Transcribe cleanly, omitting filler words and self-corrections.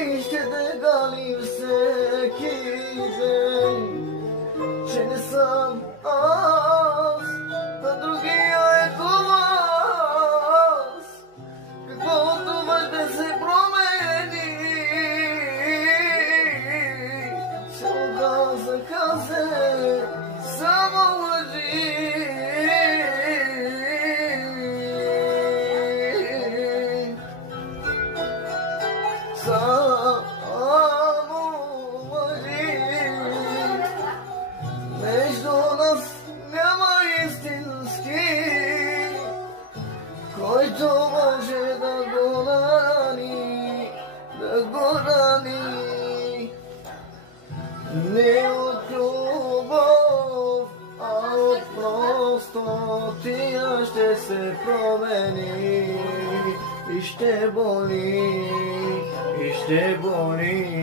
и ще те галим всеки ден, че не съм аз, а другия е това аз. Каквото въжде се промени, се оказаха се само лъжи. Само лъжи. Между нас няма истински, който може да го рани, да го рани. Не от любов, а от простотия ще се промени и ще боли, и ще боли.